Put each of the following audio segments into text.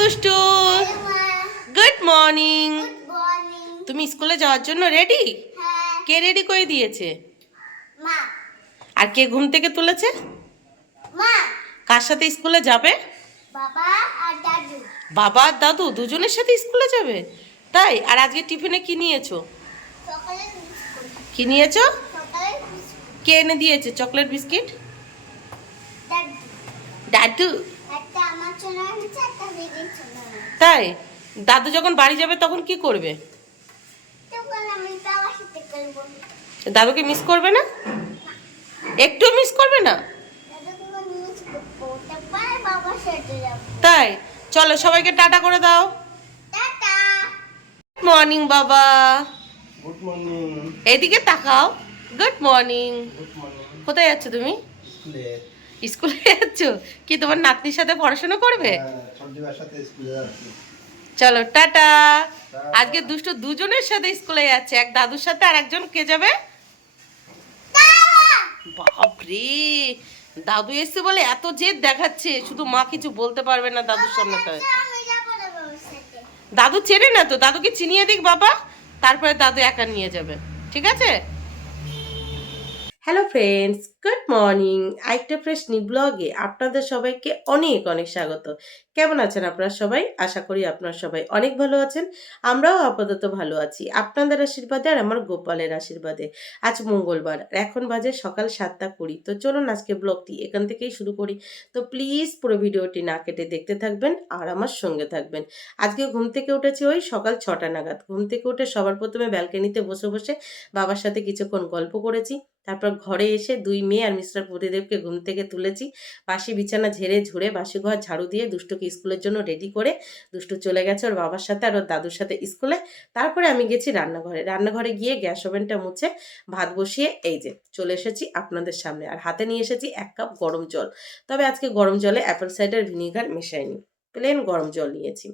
দুষ্টু, good morning. তুমি স্কুলে যাওয়ার জন্য রেডি? কে রেডি করে দিয়েছে? মা। আর কে ঘুম থেকে তুলেছে? মা। কার সাথে স্কুলে যাবে? বাবা আর দাদু। বাবা আর দাদু দুজনের সাথে স্কুলে যাবে? তাই? আর আজকে টিফিনে কি নিয়েছো? সকালে বিস্কুট। কি নিয়েছো? সকালে বিস্কুট। কে এনে দিয়েছে চকলেট বিস্কিট? দাদু। দাদু? একটা আমার জন্য এনেছে, একটা দিদির জন্য এনেছে। তাই? দাদু যখন বাড়ি যাবে তখন কি করবে? তখন আমি বাবার সাথে খেলবো। দাদুকে মিস করবে না? একটু মিস করবে না? দাদুকে মিস করবো, তারপরে বাবার সাথে যাবো। তাই? চলো সবাইকে টাটা করে দাও। টাটা। গুড মর্নিং বাবা। Good morning. এদিকে তাকাও। Good morning. Good morning. কোথায় যাচ্ছ তুমি? স্কুলে। স্কুলে যাচ্ছ? কি তোমার নাতনির সাথে পড়াশোনা করবে? সঞ্জীবের সাথে স্কুলে যাচ্ছি। চলো টাটা। টাটা। আজকে দুষ্ট দুজনের সাথে স্কুলে যাচ্ছে, এক দাদুর সাথে আর একজন কে যাবে? বাপরে, দাদু এসছে বলে এত জেদ দেখাচ্ছে, শুধু মা কিছু বলতে পারবে না দাদুর সামনে। তাই আমি যাবো না বাবার সাথে। দাদু চেনে না তো, দাদুকে চিনিয়ে দিক বাবা, তারপরে দাদু একা নিয়ে যাবে, ঠিক আছে? Hello friends, good morning. আরেকটা ফ্রেশ নিউ ব্লগে আপনাদের সবাইকে অনেক অনেক স্বাগত। কেমন আছেন আপনারা সবাই? আশা করি আপনারা সবাই অনেক ভালো আছেন। আমরাও আপাতত ভালো আছি আপনাদের আশীর্বাদে আর আমার গোপালের আশীর্বাদে। আজ মঙ্গলবার, এখন বাজে সকাল 7:20। তো চলুন আজকে ব্লগটি এখান থেকেই শুরু করি। তো প্লিজ পুরো ভিডিওটি না কেটে দেখতে থাকবেন আর আমার সঙ্গে থাকবেন। আজকে ঘুম থেকে উঠেছি ওই সকাল 6টা নাগাদ। ঘুম থেকে উঠে সবার প্রথমে ব্যালকনিতে বসে বসে বাবার সাথে কিছুক্ষণ গল্প করেছি। তারপর ঘরে এসে দুই মেয়ে আর মিস্টার প্রতিদেবকে ঘুম থেকে তুলেছি। বাসি বিছানা ঝেড়ে ঝুড়ে বাসি ঘর ঝাড়ু দিয়ে দুষ্টুকে স্কুলের জন্য রেডি করে দুষ্টু চলে গেছে ওর বাবার সাথে আর ওর দাদুর সাথে স্কুলে। তারপরে আমি গেছি রান্নাঘরে গিয়ে গ্যাস ওভেনটা মুছে ভাত বসিয়ে এই যে চলে এসেছি আপনাদের সামনে। আর হাতে নিয়ে এসেছি 1 কাপ গরম জল। তবে আজকে গরম জলে অ্যাপেল সাইডার ভিনিগার মেশাইনি, প্লেন গরম জল নিয়েছি।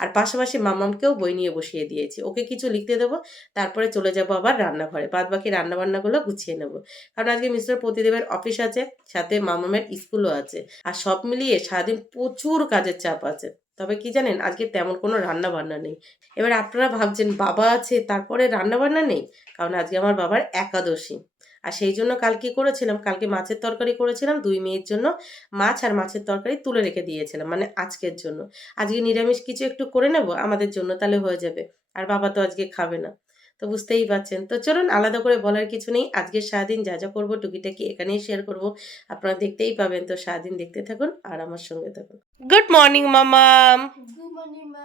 আর পাশাপাশি মামামকেও বই নিয়ে বসিয়ে দিয়েছি, ওকে কিছু লিখতে দেবো। তারপরে চলে যাব আবার রান্নাঘরে, বাদ বাকি রান্নাবান্নাগুলো গুছিয়ে নেব। কারণ আজকে মিস্টার প্রতিদেবের অফিস আছে, সাথে মামামের স্কুলও আছে। আর সব মিলিয়ে সারাদিন প্রচুর কাজের চাপ আছে। তবে কি জানেন, আজকে তেমন কোনো রান্না বান্না নেই। এবার আপনারা ভাবছেন বাবা আছে তারপরে রান্না বান্না নেই, কারণ আজকে আমার বাবার একাদশী। আর সেই জন্য কালকে করেছিলাম, কালকে মাছের তরকারি করেছিলাম, দুই মেয়ের জন্য মাছ আর মাছের তরকারি তুলে রেখে দিয়েছিলাম, মানে আজকের জন্য। আজকে নিরামিষ কিছু একটু করে নেব আমাদের জন্য, তাহলে হয়ে যাবে। আর বাবা তো আজকে খাবে না, তো বুঝতেই পারছেন। তো চলুন, আলাদা করে বলার কিছু নেই। আজকে সারাদিন যা যা করবো টুকিটাকি এখানেই শেয়ার করব, আপনারা দেখতেই পাবেন। তো সারাদিন দেখতে থাকুন আর আমার সঙ্গে থাকুন। গুড মর্নিং মামাম। গুড মর্নিং মা।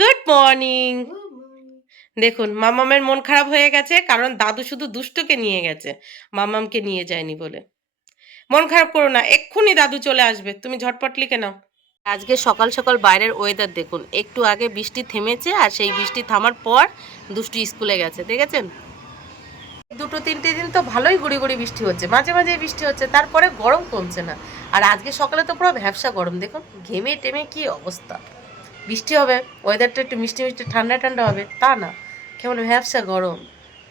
Good morning. Good morning. দেখুন মামামের মন খারাপ হয়ে গেছে, কারণ দাদু শুধু দুষ্টুকে নিয়ে গেছে, মামামকে নিয়ে যায়নি বলে। মন খারাপ করো না, এক্ষুনি দাদু চলে আসবে, তুমি ঝটপট লিখে নাও। আজকে সকাল সকাল বাইরের ওয়েদার দেখুন, একটু আগে বৃষ্টি থেমেছে আর সেই বৃষ্টি থামার পর দুষ্টু স্কুলে গেছে, দেখেছেন? 2-3 দিন তো ভালোই গুড়ি গুড়ি বৃষ্টি হচ্ছে, মাঝে মাঝে বৃষ্টি হচ্ছে, তারপরে গরম কমছে না। আর আজকে সকালে তো পুরো ভ্যাপসা গরম, দেখুন ঘেমে টেমে কি অবস্থা। বৃষ্টি হবে, ওয়েদারটা একটু মিষ্টি মিষ্টি ঠান্ডা ঠান্ডা হবে, তা না, কেমন ভ্যাপসা গরম।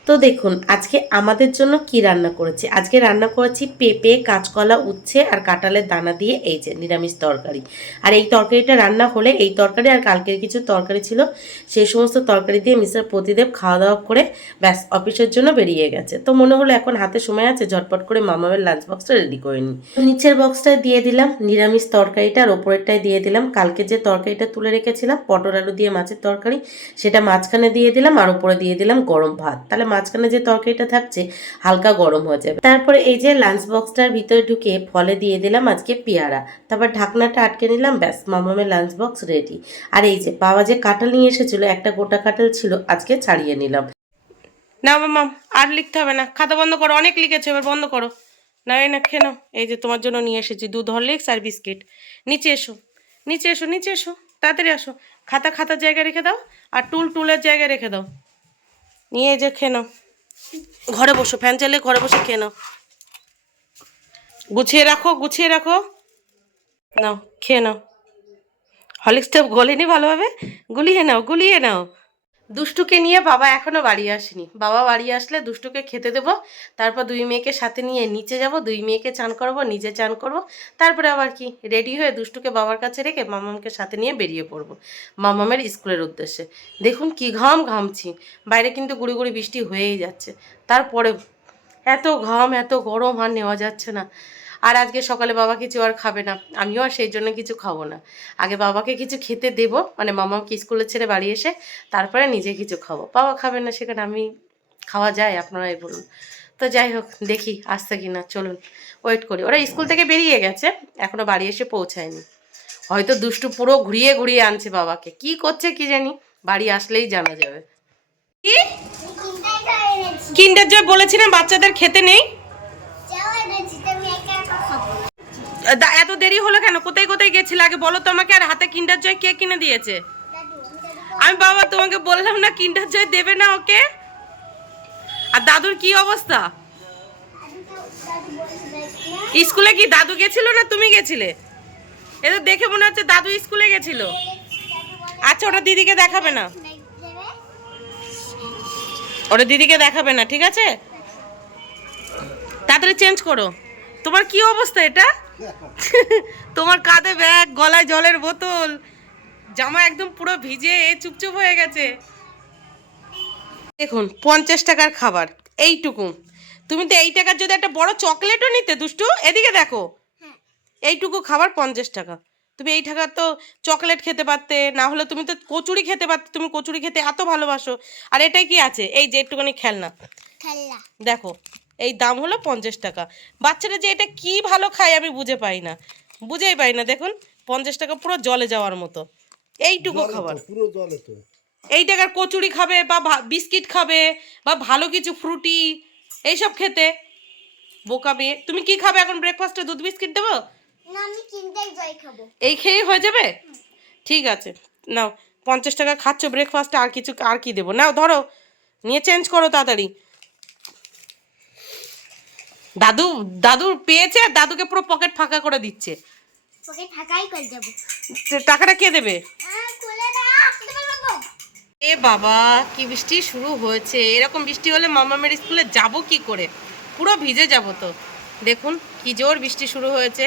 তো দেখুন আজকে আমাদের জন্য কি রান্না করেছি। আজকে রান্না করেছি পেঁপে, কাঁচকলা, উচ্ছে আর কাঁঠালের দানা দিয়ে এই যে নিরামিষ তরকারি। আর এই তরকারিটা রান্না হলে এই তরকারি আর কালকের কিছু তরকারি ছিল, সেই সমস্ত তরকারি দিয়ে মিস্টার প্রতিদেব খাওয়া দাওয়া করে ব্যাস অফিসের জন্য বেরিয়ে গেছে। তো মনে হলো এখন হাতে সময় আছে, ঝটপট করে মামামের লাঞ্চ বক্সটা রেডি করে নিই। নিচের বক্সটায় দিয়ে দিলাম নিরামিষ তরকারিটা আর ওপরেরটায় দিয়ে দিলাম কালকে যে তরকারিটা তুলে রেখেছিলাম পটল আলু দিয়ে মাছের তরকারি, সেটা মাঝখানে দিয়ে দিলাম আর উপরে দিয়ে দিলাম গরম ভাত। তাহলে মাঝখানে যে তরকারিটা থাকছে হালকা গরম হয়ে যাবে। তারপরে এই যে লাঞ্চ বক্সটার ভিতরে ঢুকে ফলে দিয়ে দিলাম আজকে পেয়ারা, তারপর ঢাকনাটা আটকে নিলাম, ব্যাস মামামের লাঞ্চ বক্স রেডি। আর এই যে বাবা যে কাঁঠাল নিয়ে এসেছিল, একটা গোটা কাঁঠাল ছিল, আজকে ছাড়িয়ে নিলাম। না মামাম আর লিখতে হবে না, খাতা বন্ধ করো, অনেক লিখেছো, এবার বন্ধ করো। না এই না খেয়ে নাও, এই যে তোমার জন্য নিয়ে এসেছি দুধ, হরলিক্স আর বিস্কিট। নিচে এসো, নিচে এসো, নিচে এসো, তাড়াতাড়ি আসো। খাতা খাতার জায়গায় রেখে দাও আর টুলের জায়গায় রেখে দাও। নিয়ে যে খেয়ে নাও, ঘরে বসো, ফ্যান চালিয়ে ঘরে বসে খেয়ে নাও। গুছিয়ে রাখো, গুছিয়ে রাখো, নাও খেয়ে নাও। হরলিক্সটা গলেনি ভালোভাবে, গুলিয়ে নাও, গুলিয়ে নাও। দুষ্টুকে নিয়ে বাবা এখনো বাড়ি আসেনি। বাবা বাড়ি আসলে দুষ্টুকে খেতে দেবো, তারপর দুই মেয়েকে সাথে নিয়ে নিচে যাব, দুই মেয়েকে চান করবো, নিজে চান করবো, তারপরে আবার কি রেডি হয়ে দুষ্টুকে বাবার কাছে রেখে মামামকে সাথে নিয়ে বেরিয়ে পড়বো মামামের স্কুলের উদ্দেশ্যে। দেখুন কি ঘামছি, বাইরে কিন্তু গুড়ি গুড়ি বৃষ্টি হয়েই যাচ্ছে, তারপরে এত ঘাম এত গরম আর নেওয়া যাচ্ছে না। আর আজকে সকালে বাবা কিছু আর খাবে না, আমিও আর সেই জন্য কিছু খাবো না। আগে বাবাকে কিছু খেতে দেব, মানে মামাকে স্কুলে ছেড়ে বাড়ি এসে তারপরে নিজে কিছু খাবো। বাবা খাবে না, সেখানে আমি খাওয়া যায় আপনারাই বলুন। তো যাই হোক, দেখি আসছে কিনা, চলুন ওয়েট করি। ওরা স্কুল থেকে বেরিয়ে গেছে, এখনো বাড়ি এসে পৌঁছায়নি। হয়তো দুষ্টু পুরো ঘুরিয়ে ঘুরিয়ে আনছে বাবাকে, কি করছে কি জানি, বাড়ি আসলেই জানা যাবে। কি কিন্ডার জয় এনেছি। কিন্ডার জয় বলেছিলাম বাচ্চাদের খেতে নেই। যাও এনেছি, তুমি একা একা খাবো। এত দেরি হলো কেন? কোথায় কোথায় গেছিলে আগে বলো তো আমাকে। আর হাতে কিন্ডার জয় কে কিনে দিয়েছে? আমি বাবা তোমাকে বললাম না কিন্ডার জয় দেবে না ওকে। আর দাদুর কি অবস্থা? স্কুলে কি দাদু গেছিল না তুমি গেছিলে? এটা দেখে মনে হচ্ছে দাদু স্কুলে গেছিল। আচ্ছা ওটা দিদিকে দেখাবে না, ওটা দিদিকে দেখাবে না, ঠিক আছে? তাড়াতাড়ি চেঞ্জ করো। তোমার কি অবস্থা এটা? তোমার কাঁধে ব্যাগ, গলায় জলের বোতল, জামা একদম পুরো ভিজে চুপচুপ হয়ে গেছে। দেখুন 50 টাকার খাবার এইটুকু। তুমি তো এই টাকার যদি একটা বড় চকলেটও নিতে দুষ্টু, এদিকে দেখো, এইটুকু খাবার 50 টাকা। তুমি এই টাকা তো চকলেট খেতে পারতে, না হলে তুমি তো কচুরি খেতে পারতে, তুমি কচুরি খেতে এত ভালোবাসো। আর এটাই কি আছে? এই যে একটুখানি খেলনা, খেলনা। দেখো এই দাম হলো 50 টাকা। বাচ্চারা যে এটা কি ভালো খায় আমি বুঝেই পাই না। দেখুন 50 টাকা পুরো জলে যাওয়ার মতো এইটুকু খাবার। পুরো জলে তো। এই টাকার কচুরি খাবে বা বিস্কিট খাবে বা ভালো কিছু ফ্রুটি এইসব খেতে। বোকা মেয়ে, তুমি কি খাবে এখন ব্রেকফাস্টে? দুধ বিস্কিট দেবো? না, আমি কিন্ডার জয় খাবো। এই খেয়ে হয়ে যাবে? ঠিক আছে, নাও 50 টাকা খাচ্ছ ব্রেকফাস্টে, আর কি দেবো? নাও ধরো, নিয়ে চেঞ্জ করো তাড়াতাড়ি। দাদু পেয়েছে আর দাদুকে পুরো পকেট ফাঁকা করে দিচ্ছে। তোকে ঢাকাই করে যাবো। টাকাটা কে দেবে? খুলে দাও, খুলে দেবো। এ বাবা, কি বৃষ্টি শুরু হয়েছে! এরকম বৃষ্টি হলে মামামের স্কুলে যাব কি করে? পুরো ভিজে যাব তো। দেখুন কি জোর বৃষ্টি শুরু হয়েছে।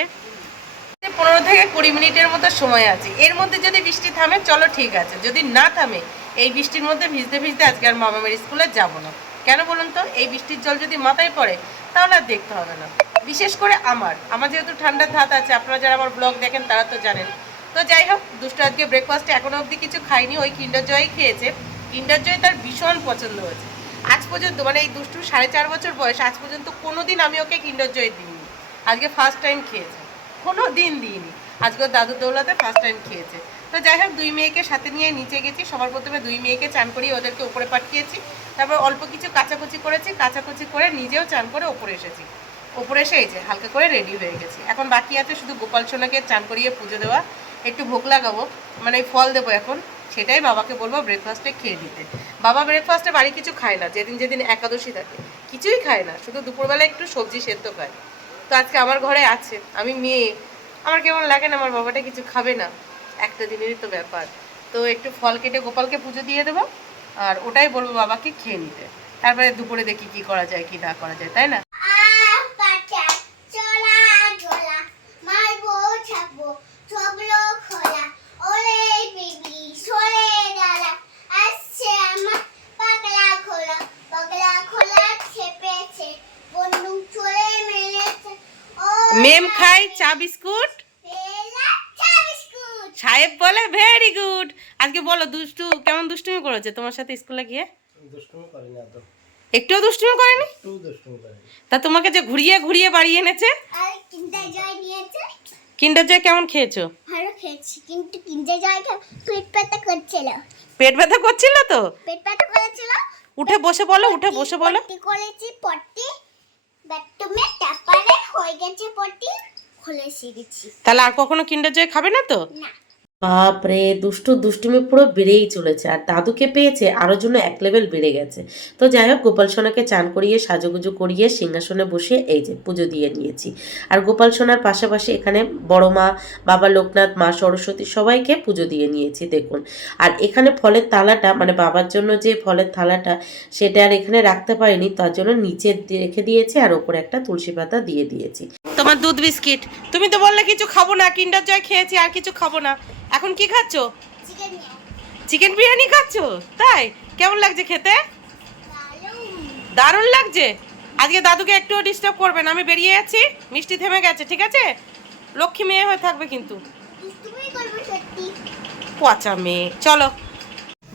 15 থেকে 20 মিনিটের মতো সময় আছে, এর মধ্যে যদি বৃষ্টি থামে চলো ঠিক আছে, যদি না থামে এই বৃষ্টির মধ্যে ভিজতে ভিজতে আজকে আর মামামের স্কুলে যাব না। কেন বলুন তো? এই বৃষ্টির জল যদি মাথায় পড়ে তাহলে আর দেখতে হবে না। বিশেষ করে আমার যেহেতু ঠান্ডার ধাত আছে, আপনারা যারা আমার ব্লগ দেখেন তারা তো জানেন। তো যাই হোক, দুষ্টু আজকে ব্রেকফাস্টে এখনো অবধি কিছু খাইনি, ওই কিন্ডার জয়ই খেয়েছে। কিন্ডার জয় তার ভীষণ পছন্দ হয়েছে। আজ পর্যন্ত, মানে এই দুষ্টুর 4.5 বছর বয়স, আজ পর্যন্ত কোনোদিন আমি ওকে কিন্ডার জয় দিইনি। আজকে ফার্স্ট টাইম খেয়েছে, কোনো দিন দিইনি। আজকে ওর দাদুর দৌলতে ফার্স্ট টাইম খেয়েছে। তো যাই হোক, দুই মেয়েকে সাথে নিয়ে নিচে গেছি। সবার প্রথমে দুই মেয়েকে চান করিয়ে ওদেরকে উপরে পাঠিয়েছি, তারপর অল্প কিছু কাচাকুচি করেছি, কাচাকুচি করে নিজেও চান করে ওপরে এসেছি। ওপরে এসে এই যে হালকা করে রেডি হয়ে গেছি। এখন বাকি আছে শুধু গোপাল সোনাকে চান করিয়ে পুজো দেওয়া, একটু ভোগ লাগাবো, মানে ফল দেবো এখন, সেটাই বাবাকে বলবো ব্রেকফাস্টে খেয়ে দিতে। বাবা ব্রেকফাস্টে বাড়ি কিছু খায় না, যেদিন একাদশী থাকে কিছুই খায় না, শুধু দুপুরবেলা একটু সবজি সেদ্ধ খায়। তো আজকে আমার ঘরে আছে, আমি মেয়ে, আমার কেমন লাগে না আমার বাবাটা কিছু খাবে না, একটা দিনেরই তো ব্যাপার। তো একটু ফল কেটে গোপালকে পুজো দিয়ে দেবো, আর ওটাই বলবো বাবাকে খেয়ে নিতে। তারপরে দুপুরে দেখি কি করা যায় কি না করা যায়, তাই না? পাটা চলা ঝোলা, মারবো ছাপবো সবলো খোলা, ওরে বেবি সরে ডালা, আসছে আমার পাগলা খোলা চেপেছে, বন্ধু চলে মেলেছে। ও মেম খাই চা বিস্কুট, বেলা চা বিস্কুট। সাহেব বলে ভেরি গুড। আজকে বলো দুষ্টু কেমন দুষ্টুমি করেছে তোমার সাথে স্কুলে গিয়ে? দুষ্টুমি করি না তো। একটুও দুষ্টুমি করেনি? একটু দুষ্টুমি করি। তা তোমাকে যে ঘুরিয়ে ঘুরিয়ে বাড়ি এনেছে। আর কিন্ডার জয় নিয়েছে, কিন্ডার জয় কেমন খেয়েছো? ভালো খেয়েছি, কিন্তু কিন্ডার জয় পেট ব্যথা করছিল। পেট ব্যথা করছিল তো? পেট ব্যথা করেছিল। উঠে বসে বলো, উঠে বসে বলো। পটি করেছি, পটি বাথরুমে তারপরে হয়ে গেছে, পটি খুলে শিখেছি। তাহলে আর কখনো কিন্ডার জয় খাবে না তো? না। বাপরে, দুষ্টুমি পুরো বেড়েই চলেছে, আর দাদুকে পেয়েছে আরো জন্য এক লেভেল বেড়ে গেছে। তো যাই হোক, গোপাল সোনাকে চান করিয়ে সাজুগুজু করিয়ে সিংহাসনে বসিয়ে এই যে পুজো দিয়ে নিয়েছি। আর গোপাল সোনার পাশাপাশি এখানে বড় মা, বাবা লোকনাথ, মা সরস্বতী সবাইকে পুজো দিয়ে নিয়েছি দেখুন। আর এখানে ফলের থালাটা মানে বাবার জন্য যে ফলের থালাটা সেটা আর এখানে রাখতে পারিনি, তার জন্য নিচে রেখে দিয়েছি আর ওপরে একটা তুলসী পাতা দিয়ে দিয়েছি। তোমার দুধ বিস্কিট, তুমি তো বললে কিছু খাবো না, কিন্ডার জয় খেয়েছি আর কিছু খাবো না, এখন কি খাচ্ছো? চিকেন চিকেন বিরিয়ানি খাচ্ছো? তাই? কেমন লাগছে খেতে? দারুণ লাগছে। আজকে দাদুকে একটুও ডিস্টার্ব করবেন, আমি বেরিয়ে যাচ্ছি, মিষ্টি থেমে গেছে, ঠিক আছে? লক্ষ্মী মেয়ে হয়ে থাকবে কিন্তু। তুমি করবে সত্যি। পচা মেয়ে। চলো।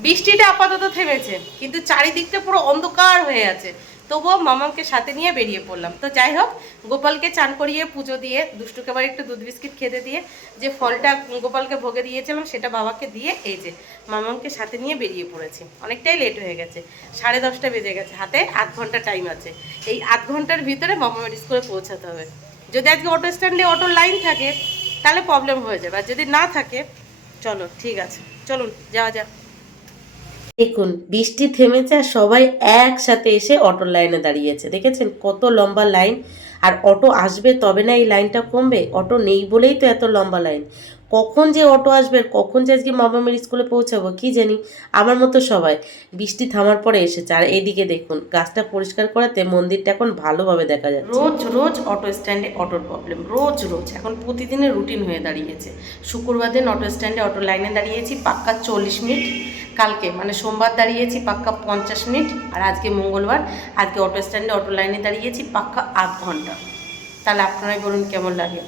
বৃষ্টিটা আপাতত থেমেছে, কিন্তু চারিদিকটা পুরো অন্ধকার হয়ে আছে, তবুও মামাকে সাথে নিয়ে বেরিয়ে পড়লাম। তো যাই হোক, গোপালকে চান করিয়ে পুজো দিয়ে দুষ্টুকে আবার একটু দুধ বিস্কিট খেতে দিয়ে যে ফলটা গোপালকে ভোগে দিয়েছিলাম সেটা বাবাকে দিয়ে এই যে মামাকে সাথে নিয়ে বেরিয়ে পড়েছি। অনেকটাই লেট হয়ে গেছে, 10:30 বেজে গেছে, হাতে 8 ঘন্টা টাইম আছে। এই 8 ঘন্টার ভিতরে মামার স্কুলে পৌঁছাতে হবে। যদি আজকে অটো স্ট্যান্ডে অটোর লাইন থাকে তাহলে প্রবলেম হয়ে যাবে, আর যদি না থাকে চলো ঠিক আছে, চলুন যাওয়া যাক। দেখুন বৃষ্টি থেমেছে আর সবাই একসাথে এসে অটোর লাইনে দাঁড়িয়েছে, দেখেছেন কত লম্বা লাইন। আর অটো আসবে তবে না এই লাইনটা কমবে, অটো নেই বলেই তো এত লম্বা লাইন। কখন যে অটো আসবে, কখন যে আজকে মামামের স্কুলে পৌঁছাবো কি জানি। আমার মতো সবাই বৃষ্টি থামার পরে এসেছে। আর এইদিকে দেখুন গাছটা পরিষ্কার করাতে মন্দিরটা এখন ভালোভাবে দেখা যাচ্ছে। রোজ রোজ অটো স্ট্যান্ডে অটোর প্রবলেম, রোজ রোজ এখন প্রতিদিনের রুটিন হয়ে দাঁড়িয়েছে। শুক্রবার দিন অটো স্ট্যান্ডে অটো লাইনে দাঁড়িয়েছি পাক্কা 40 মিনিট, কালকে মানে সোমবার দাঁড়িয়েছি পাক্কা 50 মিনিট, আর আজকে মঙ্গলবার, আজকে অটো স্ট্যান্ডে অটো লাইনে দাঁড়িয়েছি পাক্কা 8 ঘন্টা। তাহলে আপনারাই বলুন কেমন লাগে।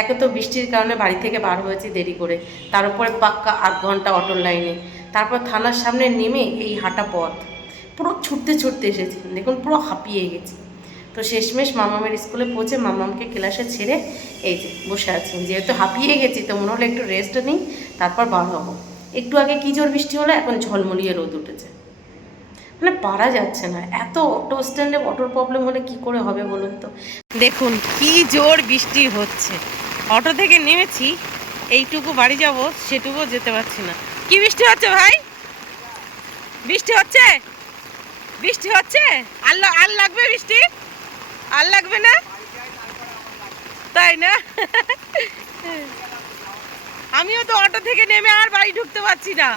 একে তো বৃষ্টির কারণে বাড়ি থেকে বার হয়েছি দেরি করে, তার উপরে পাক্কা 8 ঘন্টা অটোর লাইনে, তারপর থানার সামনে নেমে এই হাঁটা পথ পুরো ছুটতে ছুটতে এসেছি, দেখুন পুরো হাঁপিয়ে গেছি। তো শেষমেশ মামামের স্কুলে পৌঁছে মামামকে ক্লাসে ছেড়ে এই যে বসে আছি, যেহেতু হাঁপিয়ে গেছি তো মনে হলো একটু রেস্ট নিই, তারপর বার হবো। একটু আগে কি জোর বৃষ্টি হলো, এখন ঝলমলিয়ে রোদ উঠেছে, মানে পারা যাচ্ছে না। এত অটো স্ট্যান্ডে অটোর প্রবলেম হলে কি করে হবে বলুন তো। দেখুন কি জোর বৃষ্টি হচ্ছে, অটো থেকে নেমেছি, এইটুকু বাড়ি যাব সেটুকু যেতে পারছি না। কি বৃষ্টি হচ্ছে ভাই? বৃষ্টি হচ্ছে, বৃষ্টি হচ্ছে। আর লাগবে বৃষ্টি? আর লাগবে না, তাই না? আমিও তো অটো থেকে নেমে আর বাড়ি ঢুকতে পারছি না।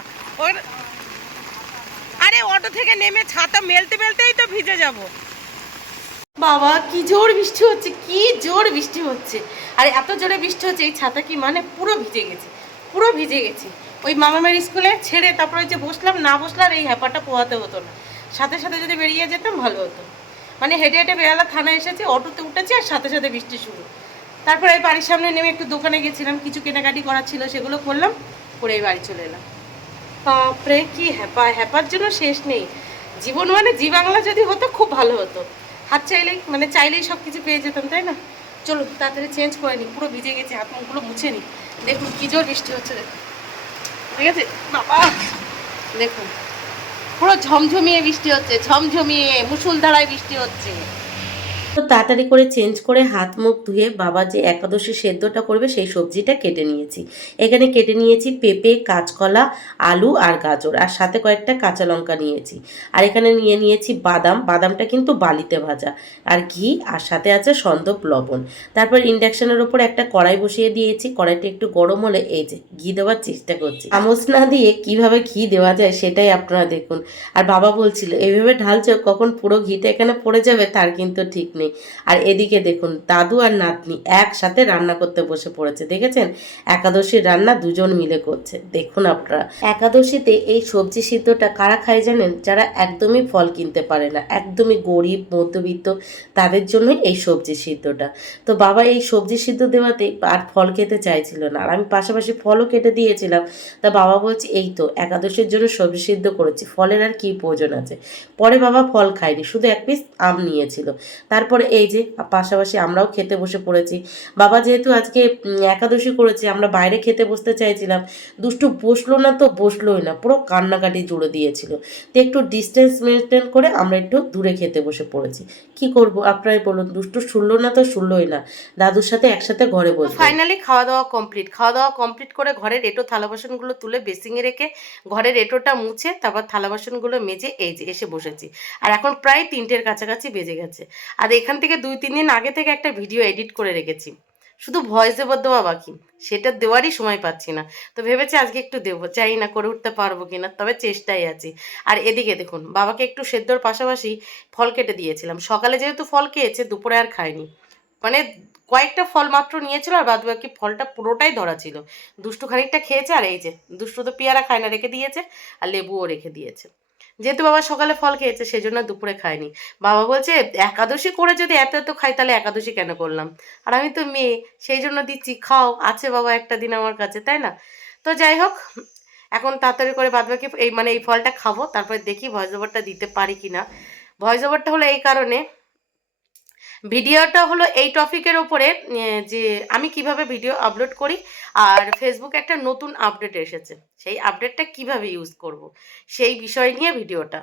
আরে অটো থেকে নেমে ছাতা মেলতে মেলতেই তো ভিজে যাব। বাবা কি জোর বৃষ্টি হচ্ছে, কি জোর বৃষ্টি হচ্ছে। আর এত জোরে বৃষ্টি হচ্ছে, এই ছাতা কি মানে পুরো ভিজে গেছে, পুরো ভিজে গেছি। ওই মামামের স্কুলে ছেড়ে তারপরে যে বসলাম, না বসলে আর এই হ্যাপাটা পোহাতে হতো না, সাথে সাথে যদি বেরিয়ে যেতাম ভালো হতো। মানে হেঁটে হেঁটে বেহালা থানায় এসেছি, অটোতে উঠেছি আর সাথে সাথে বৃষ্টি শুরু। তারপরে এই বাড়ির সামনে নেমে একটু দোকানে গেছিলাম, কিছু কেনাকাটি করার ছিল সেগুলো করলাম, করে এই বাড়ি চলে এলাম। বাপরে কি হ্যাপা, হ্যাপার জন্য শেষ নেই। জীবন মানে জি বাংলা যদি হতো খুব ভালো হতো, হাত চাইলেই মানে চাইলেই সব কিছু পেয়ে যেতাম, তাই না? চলুন তাড়াতাড়ি চেঞ্জ করে নিই, পুরো ভিজে গেছে, হাত মুখগুলো মুছে নিই। দেখুন কি জোর বৃষ্টি হচ্ছে, দেখুন ঠিক আছে বাবা, দেখুন পুরো ঝমঝমিয়ে বৃষ্টি হচ্ছে, ঝমঝমিয়ে মুষলধারায় বৃষ্টি হচ্ছে। তো তাড়াতাড়ি করে চেঞ্জ করে হাত মুখ ধুয়ে বাবা যে একাদশী সেদ্ধটা করবে সেই সবজিটা কেটে নিয়েছি। এখানে কেটে নিয়েছি পেঁপে, কাঁচকলা, আলু আর গাজর, আর সাথে কয়েকটা কাঁচা লঙ্কা নিয়েছি। আর এখানে নিয়ে নিয়েছি বাদাম, বাদামটা কিন্তু বালিতে ভাজা, আর ঘি, আর সাথে আছে সন্দক লবণ। তারপর ইন্ডাকশনের ওপর একটা কড়াই বসিয়ে দিয়েছি, কড়াইটা একটু গরম হলে এই যে ঘি দেওয়ার চেষ্টা করছি। চামচ না দিয়ে কিভাবে ঘি দেওয়া যায় সেটাই আপনারা দেখুন। আর বাবা বলছিল এইভাবে ঢালছো কখন পুরো ঘিটা এখানে পড়ে যাবে তার কিন্তু ঠিক নেই। আর এদিকে দেখুন দাদু আর নাতনি একসাথে রান্না করতে বসে পড়েছে, দেখেছেন? একাদশীর রান্না দুজন মিলে করছে। দেখুন আপনারা একাদশীতে এই সবজি সিদ্ধটা কারা খায় জানেন? যারা একদমই ফল কিনতে পারে না, একদমই গরিব মধ্যবিত্ত, তাদের জন্যই এই সবজি সিদ্ধটা। তো বাবা এই সবজি সিদ্ধ দেওয়াতে আর ফল খেতে চাইছিল না, আর আমি পাশাপাশি ফলও কেটে দিয়েছিলাম। তা বাবা বলছে এই তো একাদশীর জন্য সবজি সিদ্ধ করেছি, ফলের আর কি প্রয়োজন আছে। পরে বাবা ফল খায়নি, শুধু 1 পিস আম নিয়েছিল। তারপর তারপরে এই যে পাশাপাশি আমরাও খেতে বসে পড়েছি। বাবা যেহেতু আজকে একাদশী করেছে, আমরা বাইরে খেতে বসতে চাইছিলাম, দুষ্টু বসলো না তো বসলোই না, পুরো কান্নাকাটি জুড়ে দিয়েছিল। তো একটু ডিস্টেন্স মেনটেন করে আমরা একটু দূরে খেতে বসে পড়েছি। কি করব আপনারাই বলুন, দুষ্টু শুনলো না তো শুনলোই না, দাদুর সাথে একসাথে ঘরে বসে। ফাইনালি খাওয়া দাওয়া কমপ্লিট করে ঘরের এঁটো থালা বাসনগুলো তুলে বেসিংয়ে রেখে ঘরের এঁটোটা মুছে তারপর থালা বাসনগুলো মেজে এই যে এসে বসেছি। আর এখন প্রায় 3টের কাছাকাছি বেজে গেছে। আর এখান থেকে 2-3 দিন আগে থেকে একটা ভিডিও এডিট করে রেখেছি, শুধু ভয়েস ওভার দেওয়া বাকি, সেটা দেওয়ারই সময় পাচ্ছি না। তো ভেবেছি আজকে একটু দেবো, চাই না করে উঠতে পারবো কিনা, তবে চেষ্টায় আছি। আর এদিকে দেখুন, বাবাকে একটু সেদ্ধর পাশাপাশি ফল কেটে দিয়েছিলাম। সকালে যেহেতু ফল খেয়েছে, দুপুরে আর খায়নি, মানে কয়েকটা ফল মাত্র নিয়েছিল, আর বাদ বাকি ফলটা পুরোটাই ধরা ছিল। দুষ্টু খানিকটা খেয়েছে, আর এই যে দুষ্টু তো পেয়ারা খায় না, রেখে দিয়েছে, আর লেবুও রেখে দিয়েছে। যেহেতু বাবা সকালে ফল খেয়েছে সেই জন্য দুপুরে খায়নি। বাবা বলছে একাদশী করে যদি এত এত খাই তাহলে একাদশী কেন করলাম, আর আমি তো মেয়ে, সেই জন্য দিচ্ছি, খাও, আছে বাবা একটা দিন আমার কাছে, তাই না? তো যাই হোক, এখন তাড়াতাড়ি করে বাদবাকি এই ফলটা খাবো, তারপরে দেখি ভয়েস ওভারটা দিতে পারি কি না। ভয়েস ওভারটা হলো এই কারণে, ভিডিওটা হলো এই টপিকের ওপরে যে আমি কিভাবে ভিডিও আপলোড করি, আর ফেসবুকে একটা নতুন আপডেট এসেছে, সেই আপডেটটা কিভাবে ইউজ করব, সেই বিষয় নিয়ে ভিডিওটা।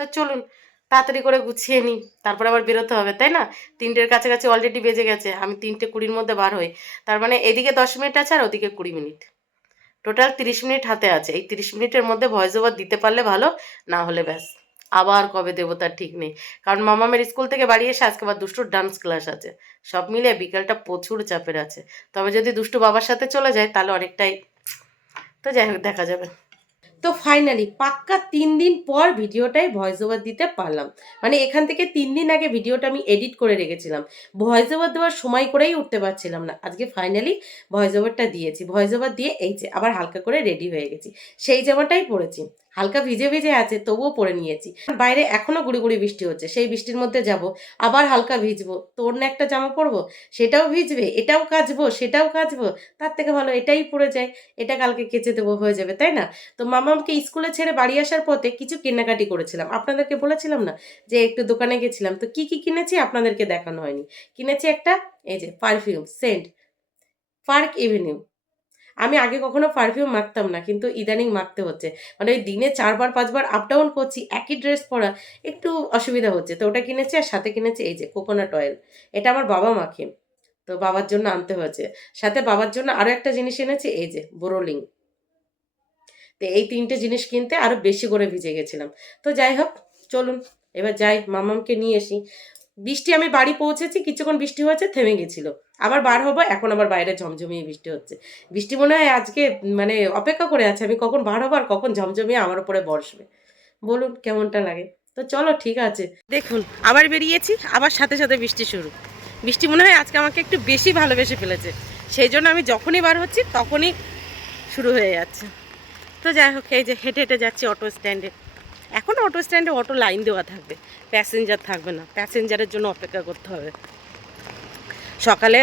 তো চলুন তাড়াতাড়ি করে গুছিয়ে নিই, তারপর আবার বেরোতে হবে, তাই না? 3টের কাছাকাছি অলরেডি বেজে গেছে, আমি 3:20 মধ্যে বার হই, তার মানে এদিকে 10 মিনিট আছে আর ওদিকে 20 মিনিট, টোটাল 30 মিনিট হাতে আছে। এই 30 মিনিটের মধ্যে ভয়েস ওভার দিতে পারলে ভালো, না হলে ব্যাস আবার কবে দেবো তার ঠিক নেই। কারণ মামামের স্কুল থেকে বাড়ি এসে আজকে আবার দুষ্টুর ডান্স ক্লাস আছে, সব মিলে বিকেলটা প্রচুর চাপের আছে। তবে যদি দুষ্টু বাবার সাথে চলে যায় তাহলে অনেকটাই, তো যাই হোক দেখা যাবে। তো ফাইনালি পাক্কা 3 দিন পর ভিডিওটাই ভয়েস ওভার দিতে পারলাম। মানে এখান থেকে 3 দিন আগে ভিডিওটা আমি এডিট করে রেখেছিলাম, ভয়েস ওভার দেওয়ার সময় করেই উঠতে পারছিলাম না। আজকে ফাইনালি ভয়েস ওভারটা দিয়েছি, ভয়েস ওভার দিয়ে এই যে আবার হালকা করে রেডি হয়ে গেছি। সেই জামাটাই পরেছি, হালকা ভিজে ভিজে আছে তবুও পরে নিয়েছি। বাইরে এখনো গুড়ি গুড়ি বৃষ্টি হচ্ছে, সেই বৃষ্টির মধ্যে যাব, আবার হালকা ভিজবো, তোর না একটা জামা পরবো, সেটাও ভিজবে, এটাও কাচবো সেটাও কাচবো, তার থেকে ভালো এটাই পরে যাই, এটা কালকে কেচে দেবো, হয়ে যাবে, তাই না? তো মামামকে স্কুলে ছেড়ে বাড়ি আসার পথে কিছু কেনাকাটি করেছিলাম, আপনাদেরকে বলেছিলাম না যে একটু দোকানে গেছিলাম, তো কি কি কিনেছি আপনাদেরকে দেখানো হয়নি। কিনেছি একটা এই যে পারফিউম সেন্ট, পার্ক এভিনিউ। আমি আগে কখনো পারফিউম মাখতাম না, কিন্তু ইদানিং মাখতে হচ্ছে, মানে ওই দিনে 4-5 বার আপ ডাউন করছি, একই ড্রেস পরা একটু অসুবিধা হচ্ছে, তো ওটা কিনেছি। আর সাথে কিনেছি এই যে কোকোনাট অয়েল, এটা আমার বাবা মাখে, তো বাবার জন্য আনতে হয়েছে। সাথে বাবার জন্য আরও একটা জিনিস এনেছি, এই যে বোরোলিং। তো এই 3টে জিনিস কিনতে আরও বেশি করে ভিজে গেছিলাম। তো যাই হোক, চলুন এবার যাই মামামকে নিয়ে আসি। বৃষ্টি, আমি বাড়ি পৌঁছেছি, কিছুক্ষণ বৃষ্টি হয়েছে, থেমে গেছিলো, আবার বার হবো, এখন আবার বাইরে ঝমঝমিয়ে বৃষ্টি হচ্ছে। বৃষ্টি মনে হয় আজকে মানে অপেক্ষা করে আছে আমি কখন বার হবো আর কখন ঝমঝমিয়ে আমার উপরে বর্ষবে। বলুন কেমনটা লাগে। তো চলো ঠিক আছে, দেখুন আবার বেরিয়েছি, আবার সাথে সাথে বৃষ্টি শুরু। বৃষ্টি মনে হয় আজকে আমাকে একটু বেশি ভালোবেসে ফেলেছে, সেই জন্য আমি যখনই বার হচ্ছি তখনই শুরু হয়ে যাচ্ছে। তো যাই হোক, এই যে হেঁটে হেঁটে যাচ্ছি অটো স্ট্যান্ডে। এখন অটো স্ট্যান্ডে অটো লাইন দেওয়া থাকবে, প্যাসেঞ্জার থাকবে না, প্যাসেঞ্জারের জন্য অপেক্ষা করতে হবে। সকালে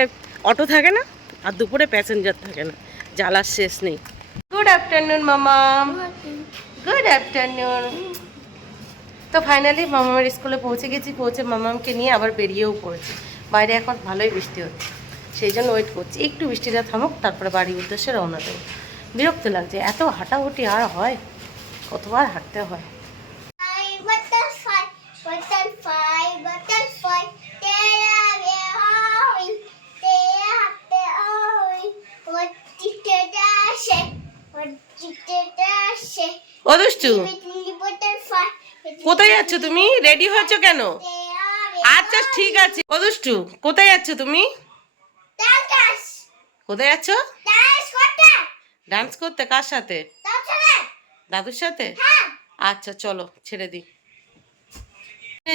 অটো থাকে না আর দুপুরে প্যাসেঞ্জার থাকে না, জ্বালার শেষ নেই। গুড আফটারনুন মামাম, গুড আফটারনুন। তো ফাইনালি মামামের স্কুলে পৌঁছে গেছি, পৌঁছে মামামকে নিয়ে আবার বেরিয়েও পড়েছি। বাইরে এখন ভালোই বৃষ্টি হচ্ছে, সেই জন্য ওয়েট করছি একটু বৃষ্টিটা থামুক, তারপরে বাড়ির উদ্দেশ্যে রওনা দেবো। বিরক্ত লাগছে, এত হাঁটাহুটি আর হয়, কতবার হাঁটতে হয়। Butterfly, butterfly, butterfly, तेरा बेहोई, तेरा बेहोई, what did it say? What did it say? ও দুষ্টু, Butterfly, কোথায় যাচ্ছ তুমি? রেডি হয়েছো কেন? तेरा আচ্ছা ঠিক আছে। ও দুষ্টু, কোথায় যাচ্ছ তুমি? বেहोई, কোথায় যাচ্ছ? dance করতে, ডান্স করতে? কার সাথে? তাছাড়া, দাদুর সাথে? হ্যাঁ, আচ্ছা চলো ছেড়ে দিই।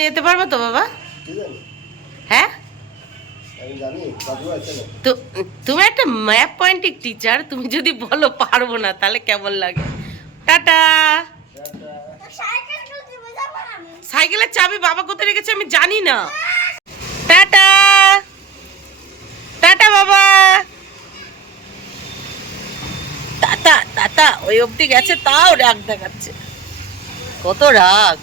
যেতে পারবো তো বাবা? কি জানি, হ্যাঁ, আমি জানি দাদু আছে না। তো তুমি একটা ম্যাপ পয়েন্টিং টিচার, তুমি যদি বলো পারবো না তাহলে কেমন লাগে? টাটা। তো সাইকেল চলতে বোঝাবো না আমি। সাইকেলের চাবি বাবা কোথায় রেখেছে আমি জানি না। টাটা টাটা বাবা, টাটা টাটা। ওই অবধি গেছে, তাও রাগ দেখাচ্ছে, কত রাগ।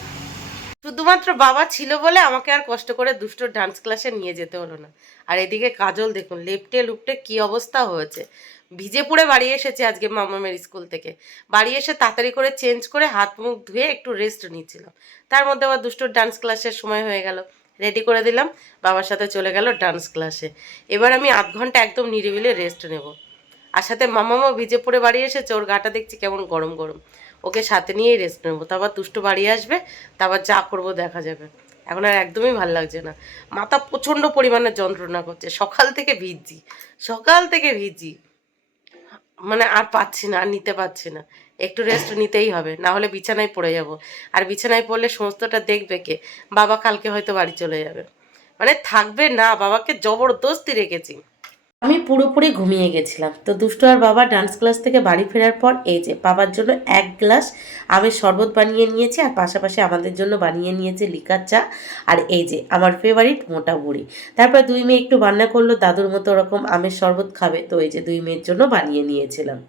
শুধুমাত্র বাবা ছিল বলে আমাকে আর কষ্ট করে দুষ্টুর ডান্স ক্লাসে নিয়ে যেতে হলো না। আর এদিকে কাজল দেখুন লেপটে লুপটে কি অবস্থা হয়েছে, ভিজে পুড়ে বাড়ি এসেছে আজকে মামামের স্কুল থেকে। বাড়ি এসে তাড়াতাড়ি করে চেঞ্জ করে হাত মুখ ধুয়ে একটু রেস্ট নিচ্ছিলাম, তার মধ্যে আবার দুষ্টুর ডান্স ক্লাসের সময় হয়ে গেল। রেডি করে দিলাম, বাবার সাথে চলে গেল ডান্স ক্লাসে। এবার আমি আধ ঘন্টা একদম নিরিবিলি রেস্ট নেব। আর সাথে মামামও ভিজে পড়ে বাড়ি এসেছে, ওর গাটা দেখছি কেমন গরম গরম, ওকে সাথে নিয়েই রেস্ট নেবো। তারপর দুষ্টু বাড়ি আসবে, তারপর যা করবো দেখা যাবে। এখন আর একদমই ভাল লাগছে না, মাথা প্রচণ্ড পরিমাণে যন্ত্রণা করছে, সকাল থেকে ভিজছি, সকাল থেকে ভিজছি, মানে আর পাচ্ছি না, আর নিতে পারছি না। একটু রেস্ট নিতেই হবে, না হলে বিছানায় পড়ে যাব। আর বিছানায় পড়লে সমস্তটা দেখবে কে? বাবা কালকে হয়তো বাড়ি চলে যাবে, মানে থাকবে না, বাবাকে জবরদস্তি রেখেছি। আমি পুরোপুরি ঘুমিয়ে গেছিলাম। তো দুষ্টু আর বাবা ডান্স ক্লাস থেকে বাড়ি ফেরার পর এই যে বাবার জন্য 1 গ্লাস আমের শরবত বানিয়ে নিয়েছে, আর পাশাপাশি আমাদের জন্য বানিয়ে নিয়েছে লিকার চা। আর এই যে আমার ফেভারিট মোটা বুড়ি। তারপর 2 মেয়ে একটু বান্না করলো, দাদুর মতো ওরকম আমের শরবত খাবে, তো এই যে 2 মেয়ের জন্য বানিয়ে নিয়েছিলাম।